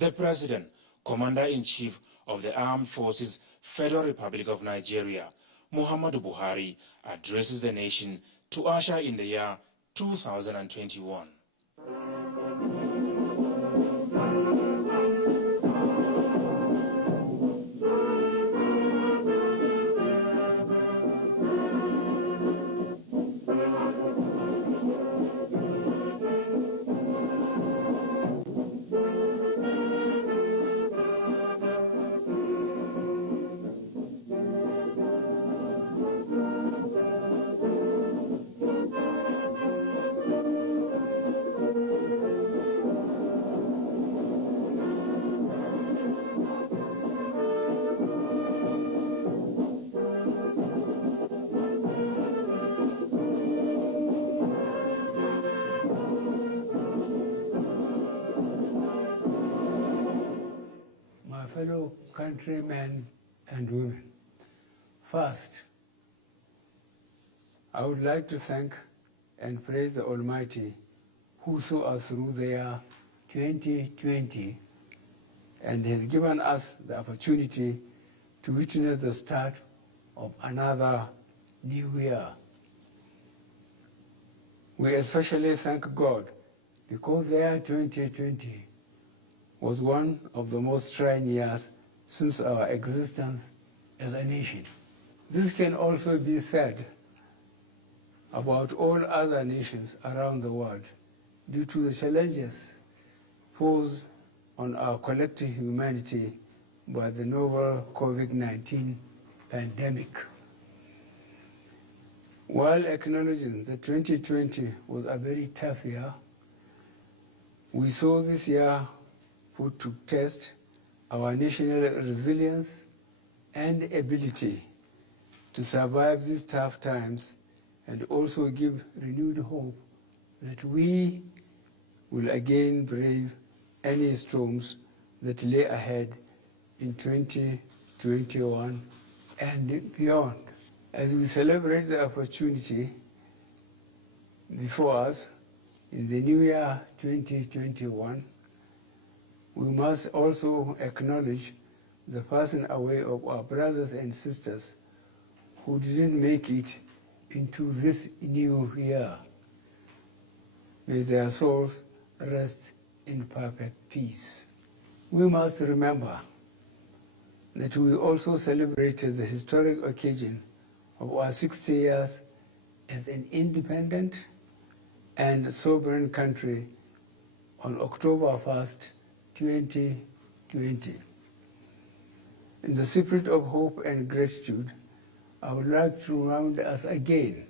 The President, Commander-in-Chief of the Armed Forces, Federal Republic of Nigeria, Muhammadu Buhari, addresses the nation to usher in the year 2021. Fellow countrymen and women, first, I would like to thank and praise the Almighty who saw us through the year 2020 and has given us the opportunity to witness the start of another new year. We especially thank God because the year 2020 was one of the most trying years since our existence as a nation. This can also be said about all other nations around the world due to the challenges posed on our collective humanity by the novel COVID-19 pandemic. While acknowledging that 2020 was a very tough year, we saw this year put to test our national resilience and ability to survive these tough times, and also give renewed hope that we will again brave any storms that lay ahead in 2021 and beyond. As we celebrate the opportunity before us in the new year 2021, we must also acknowledge the passing away of our brothers and sisters who didn't make it into this new year. May their souls rest in perfect peace. We must remember that we also celebrated the historic occasion of our 60 years as an independent and sovereign country on October 1st, 2020. In the spirit of hope and gratitude, I would like to remind us again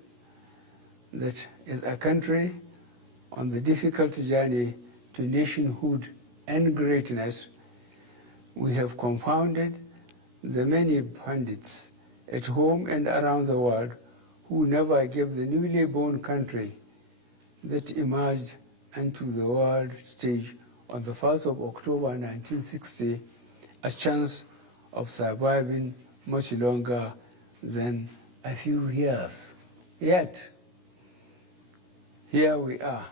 that as a country on the difficult journey to nationhood and greatness, we have confounded the many pundits at home and around the world who never gave the newly born country that emerged onto the world stage on the 1st of October 1960 a chance of surviving much longer than a few years. Yet, here we are,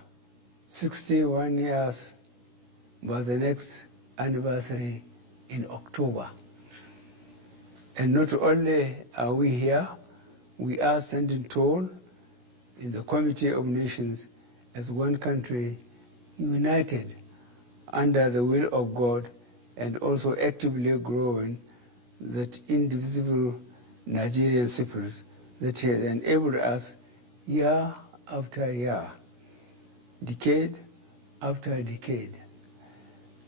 61 years by the next anniversary in October. And not only are we here, we are standing tall in the Committee of Nations as one country, united under the will of God, and also actively growing that indivisible Nigerian spirit that has enabled us year after year, decade after decade,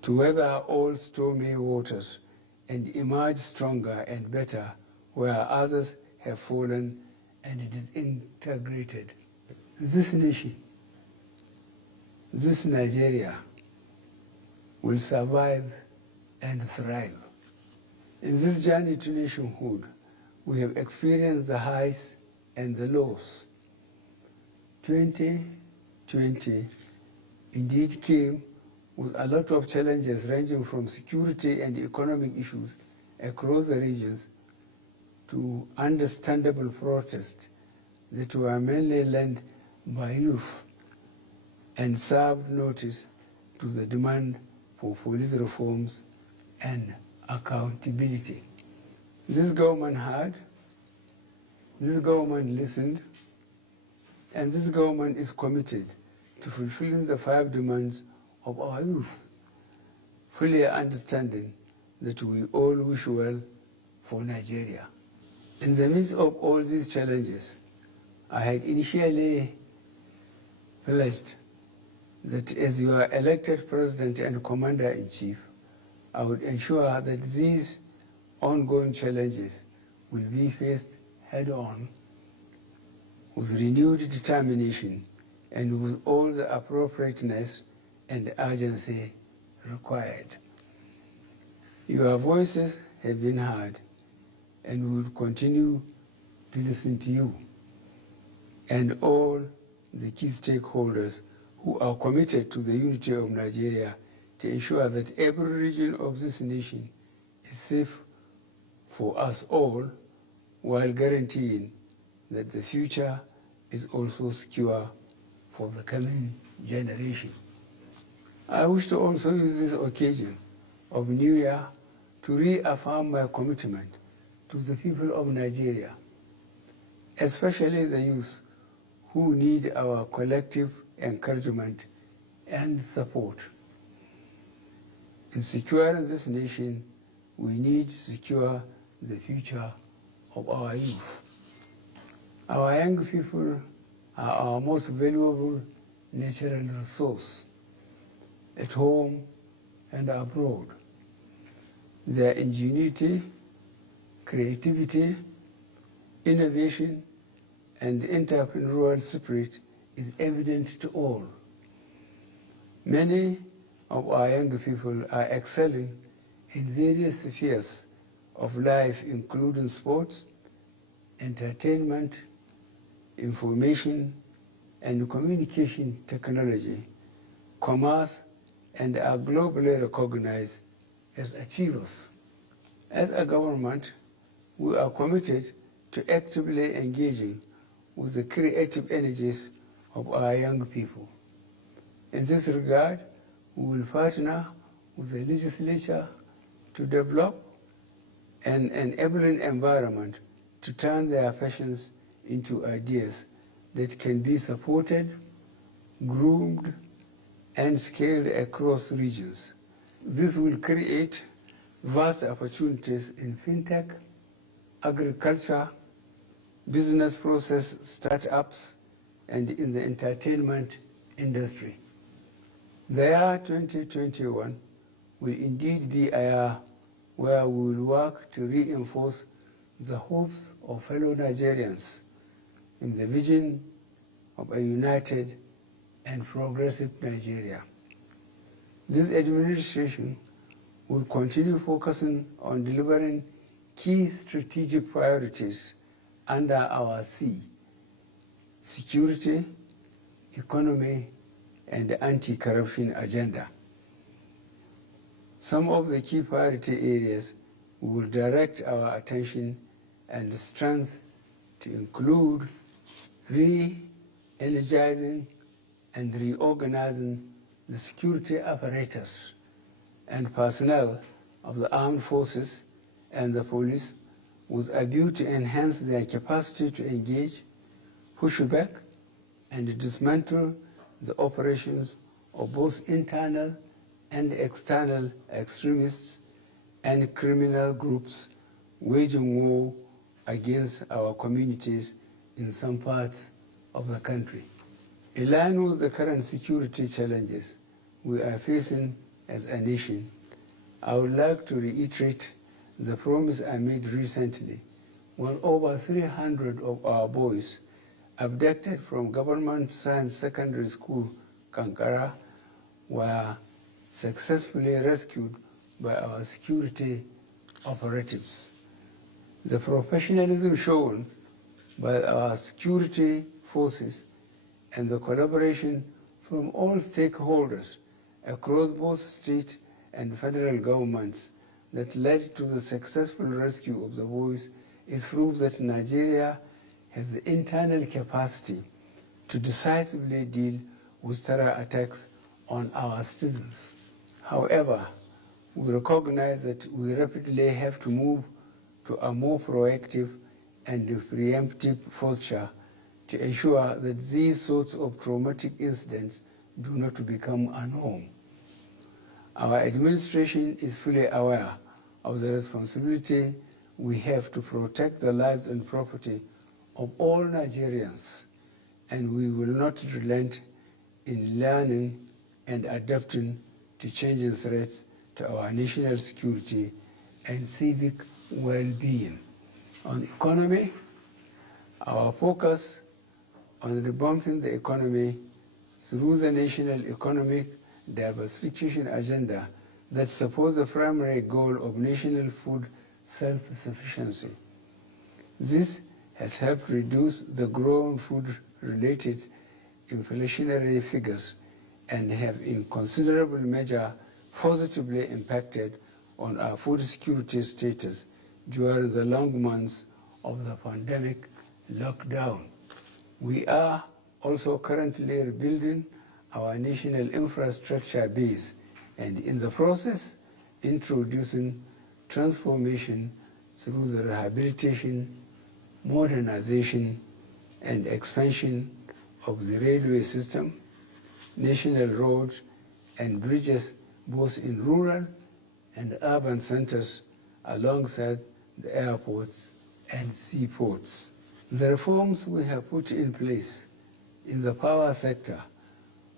to weather all stormy waters and emerge stronger and better where others have fallen and disintegrated. This nation, this Nigeria, will survive and thrive. In this journey to nationhood, we have experienced the highs and the lows. 2020 indeed came with a lot of challenges ranging from security and economic issues across the regions to understandable protests that were mainly led by youth and served notice to the demand for police reforms and accountability. This government heard, this government listened, and this government is committed to fulfilling the 5 demands of our youth, fully understanding that we all wish well for Nigeria. In the midst of all these challenges, I had initially pledged that as your elected President and Commander-in-Chief, I would ensure that these ongoing challenges will be faced head-on with renewed determination and with all the appropriateness and urgency required. Your voices have been heard, and we will continue to listen to you and all the key stakeholders who are committed to the unity of Nigeria to ensure that every region of this nation is safe for us all, while guaranteeing that the future is also secure for the coming generation. I wish to also use this occasion of New Year to reaffirm my commitment to the people of Nigeria, especially the youth who need our collective encouragement and support. In securing this nation, we need to secure the future of our youth. Our young people are our most valuable natural resource at home and abroad. Their ingenuity, creativity, innovation, and entrepreneurial spirit is evident to all. Many of our young people are excelling in various spheres of life, including sports, entertainment, information and communication technology, commerce, and are globally recognized as achievers. As a government, we are committed to actively engaging with the creative energies of our young people. In this regard, we will partner with the legislature to develop an enabling environment to turn their passions into ideas that can be supported, groomed, and scaled across regions. This will create vast opportunities in fintech, agriculture, business process startups, and in the entertainment industry. The year 2021 will indeed be a year where we will work to reinforce the hopes of fellow Nigerians in the vision of a united and progressive Nigeria. This administration will continue focusing on delivering key strategic priorities under our C: security, economy, and anti-corruption agenda. Some of the key priority areas we will direct our attention and strength to include re-energizing and reorganizing the security apparatus and personnel of the armed forces and the police with a view to enhance their capacity to engage, push back, and dismantle the operations of both internal and external extremists and criminal groups waging war against our communities in some parts of the country. In line with the current security challenges we are facing as a nation, I would like to reiterate the promise I made recently when over 300 of our boys abducted from Government Science Secondary School, Kankara, were successfully rescued by our security operatives. The professionalism shown by our security forces and the collaboration from all stakeholders across both state and federal governments that led to the successful rescue of the boys is proof that Nigeria has the internal capacity to decisively deal with terror attacks on our citizens. However, we recognize that we rapidly have to move to a more proactive and preemptive posture to ensure that these sorts of traumatic incidents do not become a norm. Our administration is fully aware of the responsibility we have to protect the lives and property of all Nigerians, and we will not relent in learning and adapting to changing threats to our national security and civic well-being. On economy, our focus on revamping the economy through the national economic diversification agenda that supports the primary goal of national food self-sufficiency. This has helped reduce the growing food-related inflationary figures and have in considerable measure positively impacted on our food security status during the long months of the pandemic lockdown. We are also currently rebuilding our national infrastructure base and in the process introducing transformation through the rehabilitation, modernization, and expansion of the railway system, national roads and bridges both in rural and urban centers alongside the airports and seaports. The reforms we have put in place in the power sector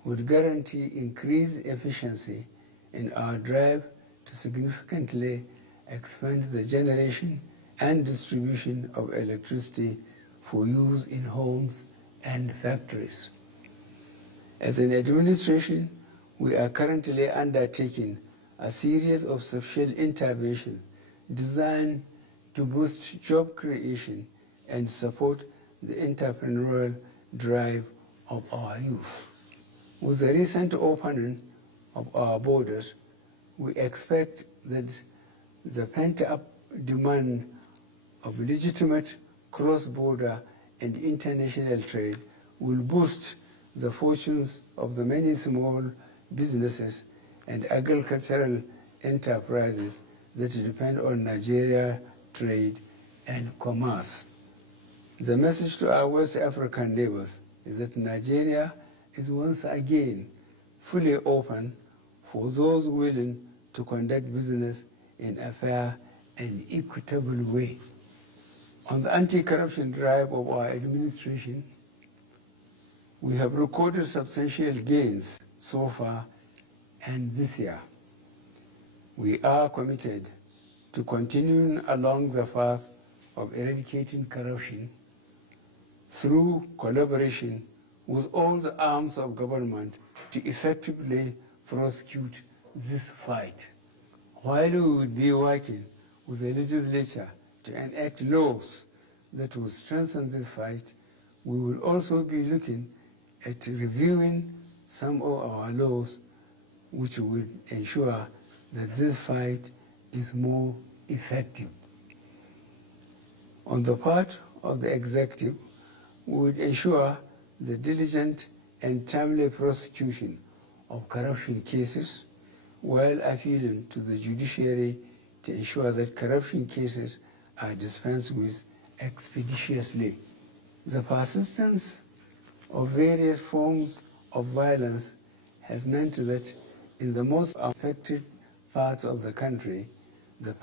would guarantee increased efficiency in our drive to significantly expand the generation and distribution of electricity for use in homes and factories. As an administration, we are currently undertaking a series of social interventions designed to boost job creation and support the entrepreneurial drive of our youth. With the recent opening of our borders, we expect that the pent-up demand of legitimate cross-border and international trade will boost the fortunes of the many small businesses and agricultural enterprises that depend on Nigeria trade and commerce. The message to our West African neighbors is that Nigeria is once again fully open for those willing to conduct business in a fair and equitable way. On the anti-corruption drive of our administration, we have recorded substantial gains so far and this year. We are committed to continuing along the path of eradicating corruption through collaboration with all the arms of government to effectively prosecute this fight. While we will be working with the legislature to enact laws that will strengthen this fight, we will also be looking at reviewing some of our laws which will ensure that this fight is more effective. On the part of the executive, we would ensure the diligent and timely prosecution of corruption cases while appealing to the judiciary to ensure that corruption cases are dispensed with expeditiously. The persistence of various forms of violence has meant that in the most affected parts of the country, the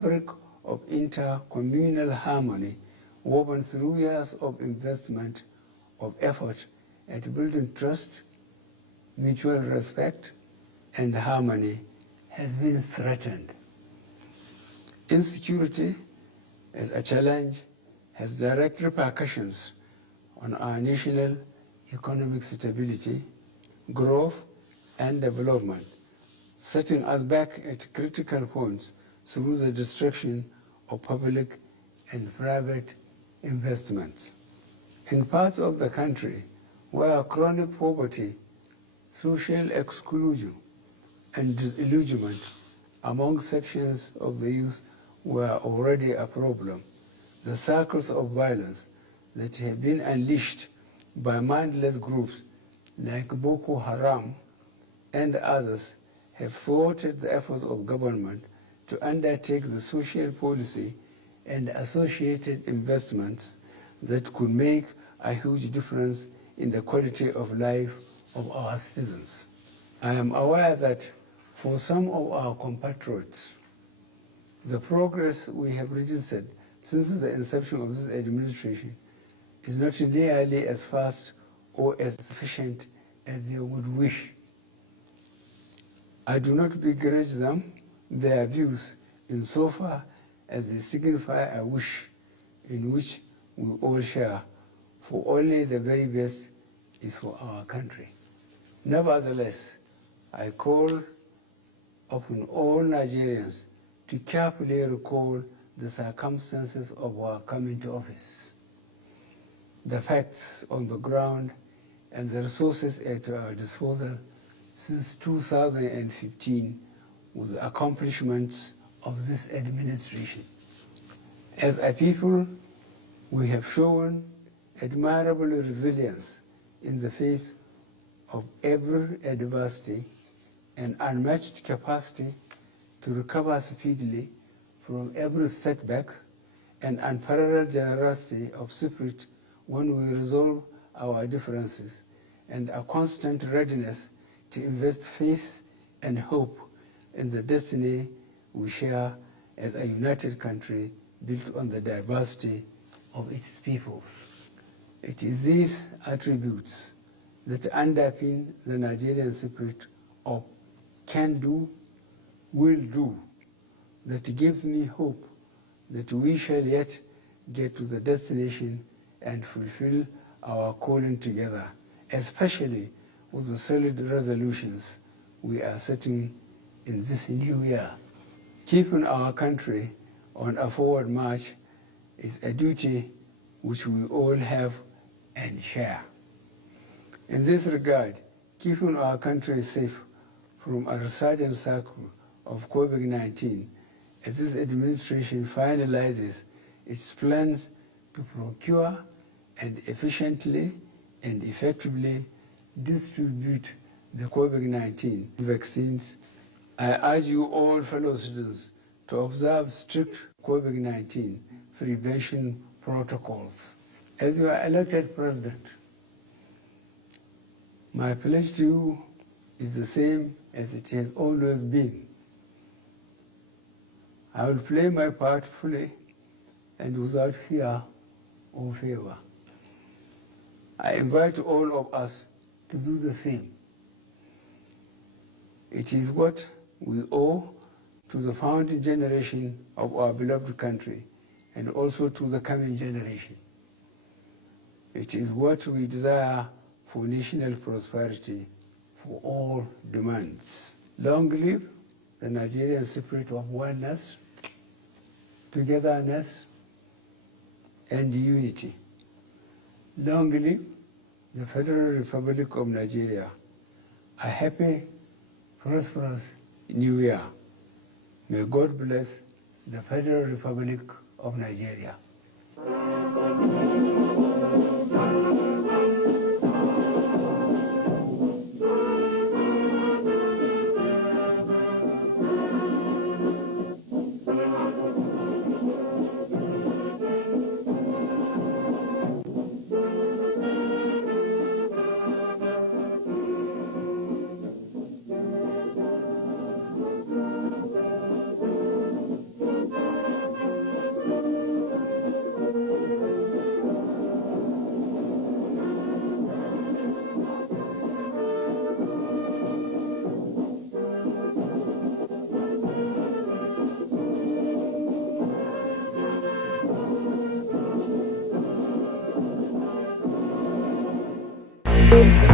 fabric of inter-communal harmony woven through years of investment, of effort at building trust, mutual respect, and harmony has been threatened. Insecurity as a challenge has direct repercussions on our national economic stability, growth, and development, setting us back at critical points through the destruction of public and private investments. In parts of the country where chronic poverty, social exclusion, and disillusionment among sections of the youth were already a problem, the circles of violence that have been unleashed by mindless groups like Boko Haram and others have thwarted the efforts of government to undertake the social policy and associated investments that could make a huge difference in the quality of life of our citizens. I am aware that for some of our compatriots, the progress we have registered since the inception of this administration is not nearly as fast or as efficient as they would wish. I do not begrudge them their views insofar as they signify a wish in which we all share, for only the very best is for our country. Nevertheless, I call upon all Nigerians to carefully recall the circumstances of our coming to office, the facts on the ground, and the resources at our disposal since 2015 with the accomplishments of this administration. As a people, we have shown admirable resilience in the face of every adversity and unmatched capacity to recover speedily from every setback, and unparalleled generosity of spirit when we resolve our differences, and a constant readiness to invest faith and hope in the destiny we share as a united country built on the diversity of its peoples. It is these attributes that underpin the Nigerian spirit of can do, will do, that gives me hope that we shall yet get to the destination and fulfill our calling together, especially with the solid resolutions we are setting in this new year. Keeping our country on a forward march is a duty which we all have and share. In this regard, keeping our country safe from a resurgent cycle of COVID-19, as this administration finalizes its plans to procure and efficiently and effectively distribute the COVID-19 vaccines, I urge you all fellow citizens to observe strict COVID-19 prevention protocols. As your elected president, my pledge to you is the same as it has always been. I will play my part fully and without fear or favor. I invite all of us to do the same. It is what we owe to the founding generation of our beloved country and also to the coming generation. It is what we desire for national prosperity for all demands. Long live the Nigerian spirit of oneness, togetherness, and unity. Long live the Federal Republic of Nigeria. A happy, prosperous New Year. May God bless the Federal Republic of Nigeria. Thank you.